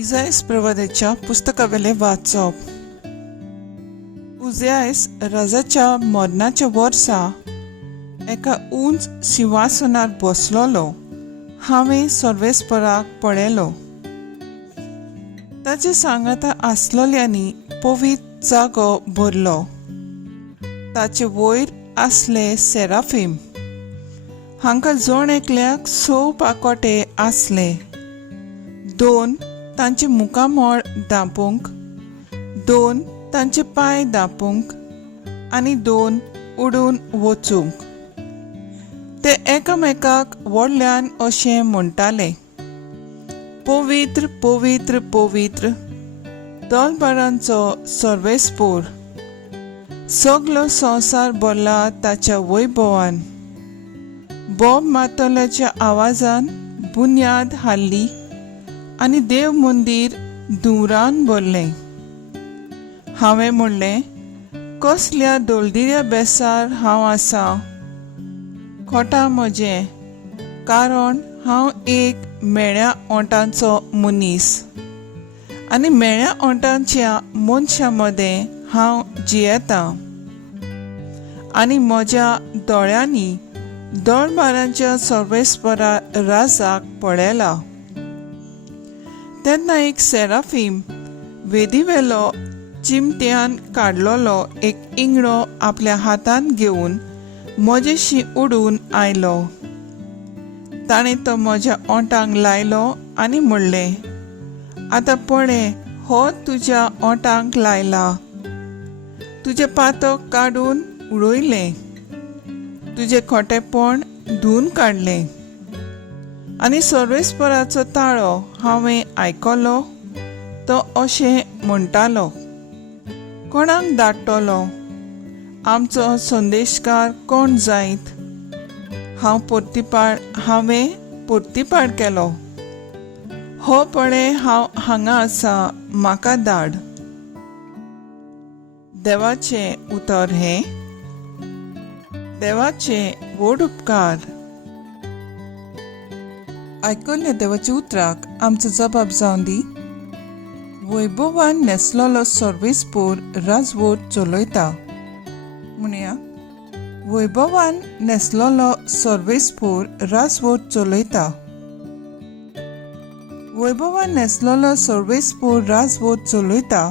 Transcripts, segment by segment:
इसायास प्रवाद्याच्या पुस्तकावेले वाचप. उजियास राजाच्या मरणाच्या वर्सा एका उंच सिंहासनार बसलोलो हांवें सर्वेस्पराक पळयलो. ताचे सांगाता आसलोल्यांनी पवित्र जागो भरलो. ताचे वयर आसले सेराफीम. हांकां जण एकल्याक 6 पाकोटे आसले. 2 तांचे मुखामोळ धांपूंक, 2 तांचे पांय धांपूंक आनी 2 उडून वचूंक. ते एकामेकाक व्हडल्यान अशें म्हणटाले, पवित्र पवित्र पवित्र दळबारांचो सर्वेस्पूर, सगलो संवसार भरला ताच्या वैभवान. बोब मातोल्याच्या आवाजान बुन्याद हाल्ली आनी देव मंदीर धुंवरान भरलें. हांवें म्हणलें, कसल्या दोलदिऱ्या बेसार हांव आसा. खोटा म्हजें, कारण हांव एक मेळ्या ओंटांचो मनीस आनी मेळ्या ओंटांच्या मनशां मदें हांव जियेतां. आनी म्हज्या दोळ्यांनी दळबारांच्या सर्वेस्परा राजाक पळयला. तेन्ना एक सेराफीम वेदीवेलो चिमट्यान काडलोलो एक इंगडो आपल्या हातान घेवन म्हजेशी उडून आयलो. ताणें तो म्हज्या ओंटांक लायलो आनी म्हणलें, आतां पळय, हो तुज्या ओंटांक लायला. तुजे पातक काडून उडयलें, तुजें खोटेपण धुवन काडलें. आनी सर्वेस्पराचो ताळो हांवें आयकलो तो अशें म्हणटालो, कोणाक धाडटलो? आमचो संदेशकार कोण जायत? हांवें परतीपाड केलो. हो पळय, हांव हांगा आसा, म्हाका धाड. देवाचें उतर हें. देवाचे व्हड उपकार. आयकल्ल्या देवाच्या उतराक आमचो जबाब जावन दी. वैभवान नेसलोलो सर्वेस्पूर राजवट चलयता. म्हणया, वैभवान नेसलोलो सर्वेस्पूर राजवट चलयता. वैभवान नेसलोलो सर्वेस्पूर राजवट चलयता.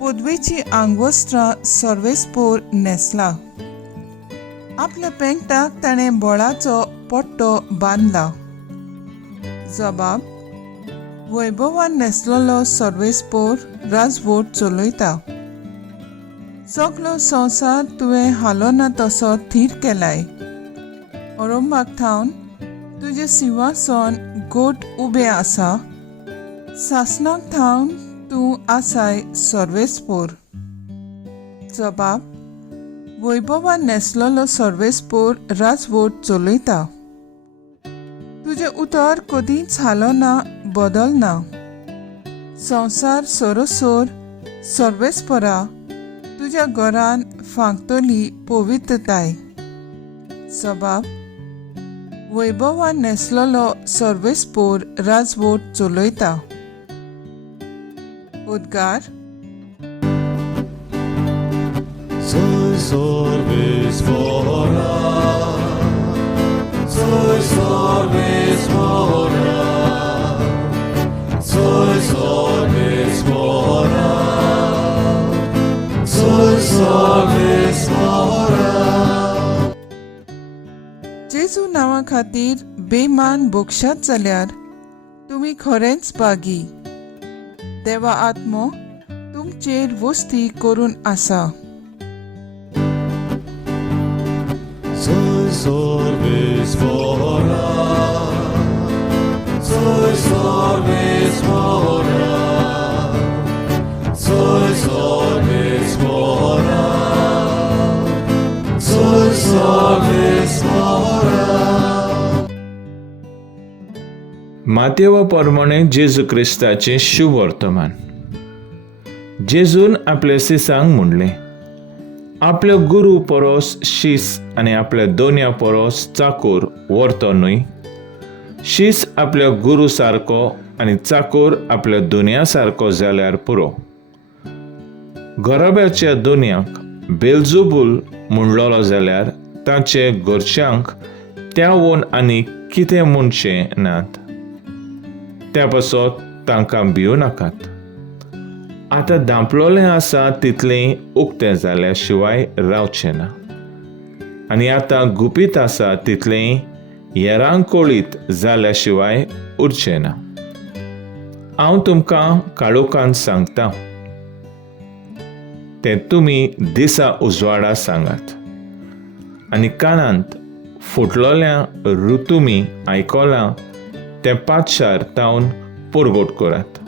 पदवेची आंगवस्त्रां सर्वेस्पूर नेसला. आपल्या पेंगटाक ताणें बळाचो पट्टो बांदला. जबाब: वैभवान नेसलोलो सर्वेस्पूर राजवट चलयता. सगलो संवसार तुवें हालोना तसो थीर केलाय. अरंबाक थावन तुजें सिंहासन गोट उबें आसा. सासणाक थावन तूं आसाय सर्वेस्पूर. जबाब: वैभवान नेसलोलो सर्वेस्पूर राजवट चलयता. तुजें उतर कदींच हालोना, बदलना. संवसार सरसोर सर्वेस्परा तुज्या घरान फांकतली पवित्रताय. जबाब: वैभवान नेसलोलो सर्वेस्पूर राजवट चलयता. उद्गार. Soy सर्वेस्परा, soy सर्वेस्परा, soy सर्वेस्परा, soy सर्वेस्परा. जेजू नांवा खातीर बेमान बोक्षात जाल्यार तुमी खरेंच बागी. देवा आत्मो तुमचेर वस्ती करून आसा. Soy सर्वेस्परा, soy सर्वेस्परा, soy सर्वेस्परा, soy सर्वेस्परा. मातेवा प्रमाणे जेजू क्रिस्ताचें शुभ वर्तमान. जेजून आपल्या शिसांक म्हणलें, आपल्या गुरू परोस शीस आनी आपल्या दोनया परोस चाकोर व्हरतो न्हय. शीस आपल्या गुरू सारको आनी चाकोर आपल्या दुनया सारको जाल्यार पुरो. गरोब्याच्या दुनयाक बेलझुबूल म्हणलोलो जाल्यार ताचे घरच्यांक त्या वोन आनी कितें म्हणचे नात. त्या पासत तांकां भिवू नाकात. आतां धांपलोलें आसा तितलें उक्तें जाल्या शिवाय रावचें ना. आनी आतां गुपीत आसा तितलें हेरांक कळीत जाल्या शिवाय उरचें ना. हांव तुमकां काळोखांत सांगतां तें तुमी दिसा उजवाडा सांगात. आनी कानांत फुटलोल्या तुमी आयकलां तें पातशार तावन पुरगोट करात.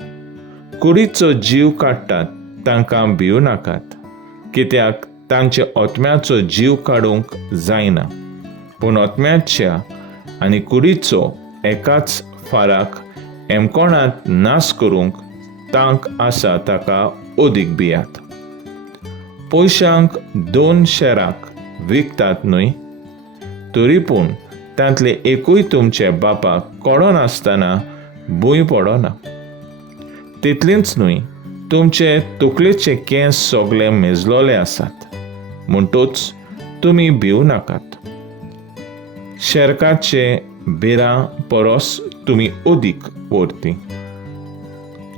कुडीचो जीव काडटात तांकां भिवू नाकात, कित्याक तांचे ओतम्याचो जीव काडूंक जायना. पूण ओतम्याच्या आनी कुडीचो एकाच फाराक एमकोणांत नाश करूंक तांक आसा ताका ओदीक भियात. पयशांक 2 शेराक विकतात न्हय, तरी पूण तांतले एकूय तुमचे बापाक कोडो नासतना भूंय पडना. तितलेंच न्हय, तुमचे तकलेचे केंस सगळे मेजलोले आसात, म्हणटूच तुमी भिवू नाकात. शेरकाचे बिरां परोस तुमी ओदीक व्हरती.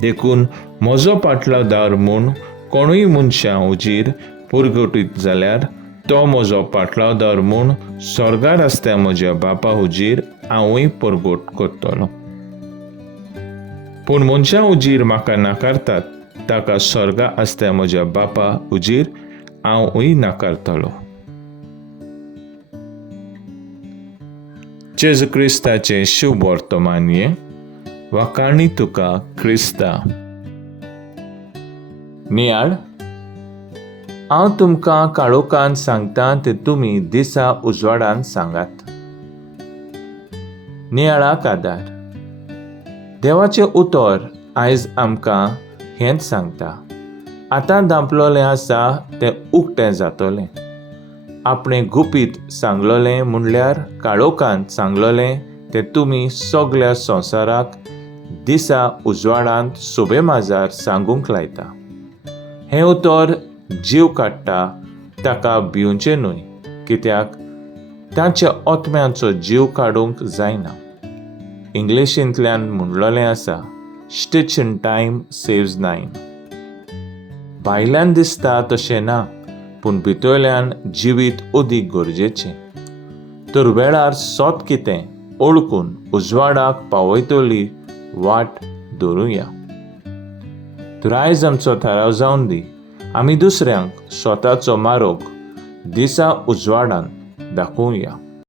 देखून म्हजो पाटलादार म्हूण कोणूय मनशां हुजीर पुरगटीत जाल्यार तो म्हजो पाटलादार म्हूण स्वर्गार आसता म्हज्या बापा हुजीर हांवूय पुरगोट करतलो. पूण मनशां हुजीर म्हाका नाकारतात ताका स्वर्गा आसता म्हज्या बापा हुजीर हांवूय नाकारतलो. जेजू क्रिस्ताचे शुभ वर्तमानये वाकाणी तुका क्रिस्ता. नियाळ, हांव तुमकां काळोखांत सांगतां तें तुमी दिसा उजवाडान सांगात. नियाळाक आदार. देवाचें उतर आयज आमकां हेंच सांगता. आतां धांपलोलें आसा तें उक्तें जातलें. आपणें गुपीत सांगलोलें म्हणल्यार काळोखांत सांगलोलें तें तुमी सगळ्या संवसाराक दिसा उजवाडांत सोबे माजार सांगूंक लायता. हें उतर जीव काडटा ताका भिवचें न्हय, कित्याक ताच्या ओतम्याचो जीव काडूंक जायना. इंग्लिशींतल्यान म्हणलोलें आसा, स्टिच इन टायम सेव्स 9. भायल्यान दिसता तशें ना, पूण भितरल्यान जिवीत ओदीक गरजेचें. तर वेळार सोत कितें ओळखून उजवाडाक पावयतली वाट धरुया. तर आयज आमचो थाराव जावन दी. आमी दुसऱ्यांक स्वताचो मारोग दिसा उजवाडान दाखोवया.